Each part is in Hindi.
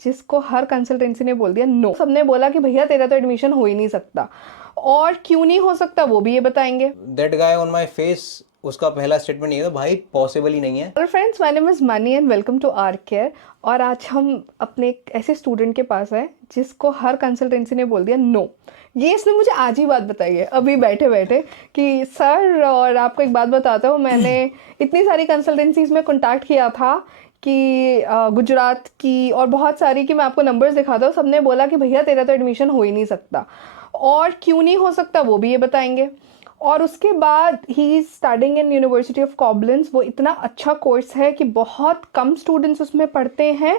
जिसको हर कंसल्टेंसी ने बोल दिया नो। सबने बोला कि भैया तेरा तो एडमिशन हो ही नहीं सकता, और क्यों नहीं हो सकता वो भी ये बताएंगे। That guy on my face, उसका पहला स्टेटमेंट ये था, भाई पॉसिबल ही नहीं है। Hello friends, my name is Mani and welcome to our care. और आज हम अपने एक ऐसे स्टूडेंट के पास आए जिसको हर कंसल्टेंसी ने बोल दिया नो। ये इसने मुझे आज ही बात बताई है अभी बैठे बैठे कि सर, और आपको एक बात बताता हूँ, मैंने इतनी सारी कंसल्टेंसीज में कॉन्टैक्ट किया था कि गुजरात की और बहुत सारी, कि मैं आपको नंबर्स दिखाता हूँ। सबने बोला कि भैया तेरा तो एडमिशन हो ही नहीं सकता, और क्यों नहीं हो सकता वो भी ये बताएंगे। और उसके बाद he is studying in university of Koblenz. वो इतना अच्छा कोर्स है कि बहुत कम स्टूडेंट्स उसमें पढ़ते हैं,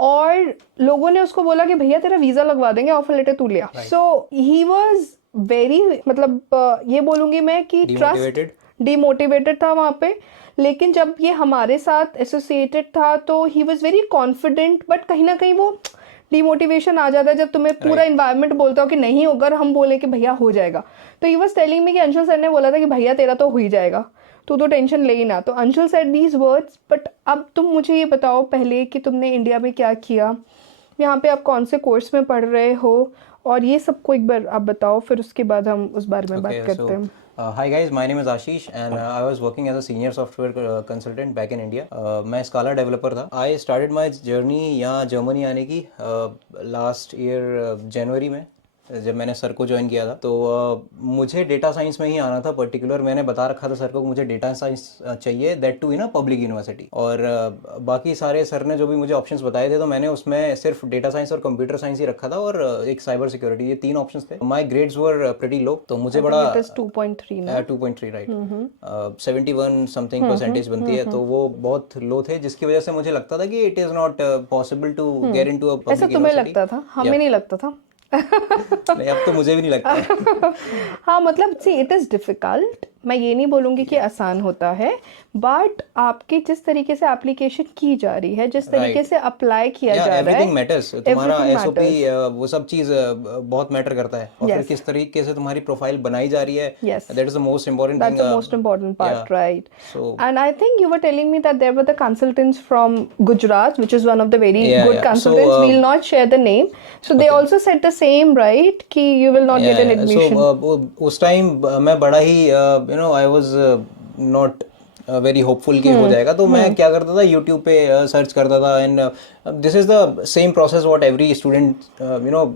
और लोगों ने उसको बोला कि भैया तेरा वीज़ा लगवा देंगे, ऑफर लेटर तू लिया। सो ही वॉज वेरी, मतलब ये बोलूँगी मैं कि ट्रस्ट डिमोटिवेटेड था वहाँ पे। लेकिन जब ये हमारे साथ एसोसिएटेड था तो he was very confident, but कहीं ना कहीं वो डिमोटिवेशन आ जाता है जब तुम्हें पूरा इन्वायरमेंट बोलता हो कि नहीं होगा, और हम बोले कि भैया हो जाएगा। तो ही वाज टेलिंग मी कि अंशुल सर ने बोला था कि भैया तेरा तो हो ही जाएगा, तू तो टेंशन ले ही ना। तो Anshul said these words. But अब तुम मुझे ये बताओ पहले कि तुमने इंडिया में क्या किया, यहाँ पे आप कौन से कोर्स में पढ़ रहे हो, और ये सबको एक बार आप बताओ, फिर उसके बाद हम उस बारे में बात करते हैं। Hi guys, my name is Ashish and I was working as a senior software consultant back in India. मैं स्काला डेवलपर था। I started my journey यहाँ जर्मनी आने की लास्ट ईयर जनवरी में, जब मैंने सर को ज्वाइन किया था। तो मुझे डेटा साइंस में ही आना था पर्टिकुलर। मैंने बता रखा था सर को कि मुझे डेटा साइंस चाहिए, that too in a public university. और बाकी सारे सर ने जो भी मुझे ऑप्शंस बताए थे, तो मैंने उसमें सिर्फ डेटा साइंस और कंप्यूटर साइंस ही रखा था, और एक साइबर सिक्योरिटी, ये तीन ऑप्शंस थे। माई ग्रेड्स वर प्रीटी लो, तो मुझे बड़ा 2.3 ना 2.3 राइट, 71 समथिंग परसेंटेज बनती है, तो वो बहुत लो थे, जिसकी वजह से मुझे लगता था कि it is not possible to get into a ऐसा पब्लिक तुम्हें यूनिवर्सिटी। लगता था, हमें नहीं लगता था। नहीं, अब तो मुझे भी नहीं लगता है। हाँ, मतलब सी इट इज़ डिफ़िकल्ट। मैं ये नहीं बोलूँगी कि आसान होता है, बट आपकी जिस तरीके से एप्लीकेशन की जा रही है, जिस तरीके से अप्लाई किया जा रहा है, एवरीथिंग मैटर्स। तुम्हारा everything एसओपी, matters. वो सब चीज़ बहुत मैटर करता है, और फिर Yes. किस तरीके से तुम्हारी प्रोफाइल बनाई जा रही है, Yes. That is the most important thing. That's the most important part, right? So And I think you were telling me that there were the consultants from Gujarat, which is one of the very good consultants. So We'll not share the name. So they also said the same, right? कि you will not get an admission. उस टाइम मैं बड़ा ही I was not very hopeful कि हो जाएगा, तो मैं क्या करता था, यूट्यूब पे सर्च करता था। And this is the same process what every student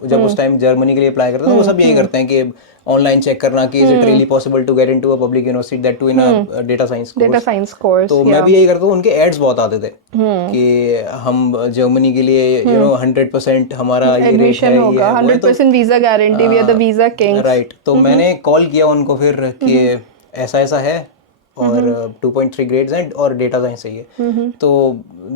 जब उस टाइम जर्मनी के लिए अप्लाई करता था, वो सब यही करते हैं कि ऑनलाइन चेक करना कि is it really possible to get into a public university, that too in a data science course. तो मैं भी यही करता हूँ। उनके एड्स बहुत आते थे कि हम जर्मनी के लिए 100% हमारा ये रेट है, ये है, 100% visa guarantee, we are the visa kings. Right. तो मैंने कॉल किया उनको फिर कि ऐसा ऐसा है, और 2.3 ग्रेड्स हैं और डेटा साइंस चाहिए। तो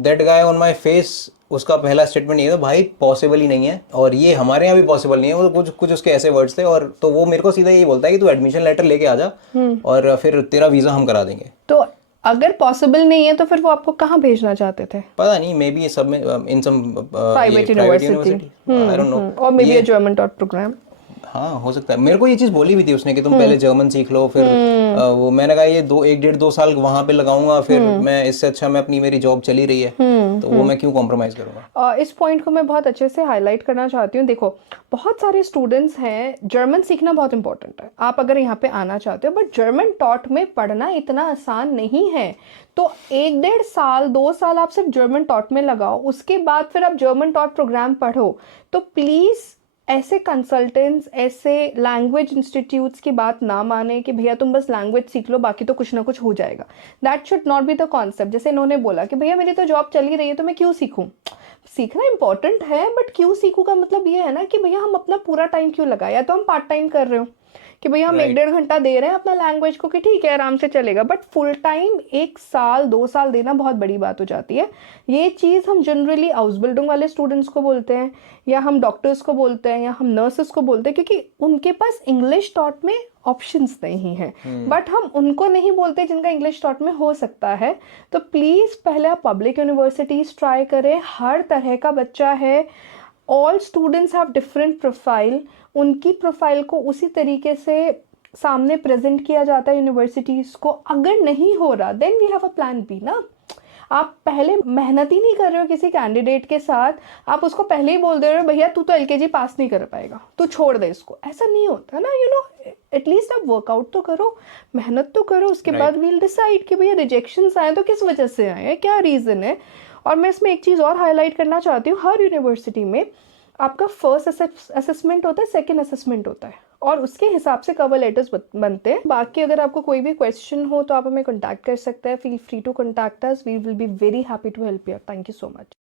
that guy on my face, उसका पहला स्टेटमेंट ये था, भाई पॉसिबल ही नहीं है, और ये हमारे यहाँ भी पॉसिबल नहीं है। वो कुछ कुछ उसके ऐसे वर्ड्स थे, और तो वो मेरे को सीधा यही बोलता है कि तू एडमिशन लेटर लेके आ जा, और फिर तेरा वीज़ा हम करा देंगे। तो अगर पॉसिबल नहीं है तो फिर वो आपको कहाँ भेजना चाहते थे? पता नहीं, मे बी सब में in some private university, I don't know, और maybe a German dot programme. हाँ हो सकता है। मेरे को ये चीज़ बोली भी थी उसने कि तुम पहले जर्मन सीख लो, फिर वो मैंने कहा ये 1.5-2 साल वहाँ पे लगाऊंगा, फिर मैं इससे अच्छा, मैं अपनी, मेरी जॉब चली रही है, तो वो मैं क्यों कॉम्प्रोमाइज़ करूँगा। इस पॉइंट को मैं बहुत अच्छे से हाईलाइट करना चाहती हूँ। देखो, बहुत सारे स्टूडेंट्स हैं, जर्मन सीखना बहुत इंपॉर्टेंट है आप अगर यहाँ पे आना चाहते हो, बट जर्मन टॉट में पढ़ना इतना आसान नहीं है। तो 1-1.5 साल 2 साल आप सिर्फ जर्मन टॉट में लगाओ, उसके बाद फिर आप जर्मन टॉट प्रोग्राम पढ़ो। तो प्लीज़ ऐसे कंसल्टेंट्स, ऐसे लैंग्वेज इंस्टीट्यूट्स की बात ना माने कि भैया तुम बस लैंग्वेज सीख लो, बाकी तो कुछ ना कुछ हो जाएगा। That should not be the concept. जैसे इन्होंने बोला कि भैया मेरी तो जॉब चली रही है, तो मैं क्यों सीखूं। सीखना इंपॉर्टेंट है, बट क्यों सीखूं का मतलब ये है ना कि भैया हम अपना पूरा टाइम क्यों लगाए। या तो हम पार्ट टाइम कर रहे हो कि भैया हम 1-1.5 घंटा दे रहे हैं अपना लैंग्वेज को कि ठीक है आराम से चलेगा, बट फुल टाइम 1 साल 2 साल देना बहुत बड़ी बात हो जाती है। ये चीज़ हम जनरली हाउस बिल्डिंग वाले स्टूडेंट्स को बोलते हैं, या हम डॉक्टर्स को बोलते हैं, या हम नर्सेस को बोलते हैं, क्योंकि उनके पास इंग्लिश टॉट में ऑप्शंस नहीं है। बट हम उनको नहीं बोलते जिनका इंग्लिश टॉट में हो सकता है। तो प्लीज़ पहले आप पब्लिक यूनिवर्सिटीज़ ट्राई करें। हर तरह का बच्चा है, all students have different profile. उनकी प्रोफाइल को उसी तरीके से सामने प्रेजेंट किया जाता है यूनिवर्सिटीज़ को। अगर नहीं हो रहा then we have a plan B ना। आप पहले मेहनत ही नहीं कर रहे हो किसी कैंडिडेट के साथ, आप उसको पहले ही बोल दे रहे हो भैया तू तो एलकेजी पास नहीं कर पाएगा, तू छोड़ दे इसको, ऐसा नहीं होता ना, यू नो। एटलीस्ट आप वर्कआउट तो करो, मेहनत तो करो, उसके बाद वील डिसाइड कि भैया रिजेक्शंस आए तो किस वजह से आए हैं, क्या रीज़न है। और मैं इसमें एक चीज़ और हाईलाइट करना चाहती हूँ, हर यूनिवर्सिटी में आपका फर्स्ट असेसमेंट होता है, सेकंड असेसमेंट होता है, और उसके हिसाब से कवर लेटर्स बनते हैं। बाकी अगर आपको कोई भी क्वेश्चन हो तो आप हमें कॉन्टैक्ट कर सकते हैं, feel free to contact us, we will be very happy to help you. Thank you so much.